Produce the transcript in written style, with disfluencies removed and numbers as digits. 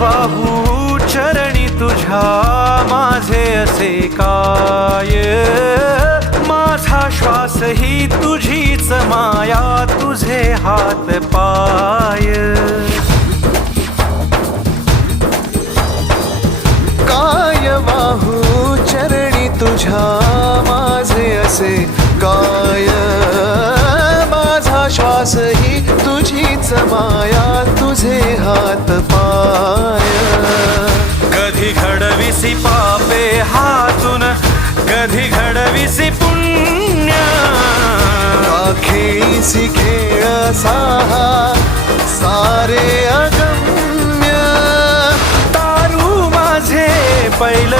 वाहू चरणी तुझ्या माझे असे काय, माझा श्वास ही तुझीच माया, तुझे हात पाय. काय वाहू चरणी तुझ्या माझे असे काय, माझा श्वास ही तुझीच माया, तुझे हात पाय. कधी घडविसी पापे हातून, कधी घडविसी पुण्य, खेळीसी खेळ साहा सारे अगम्य. तारू माझे पैल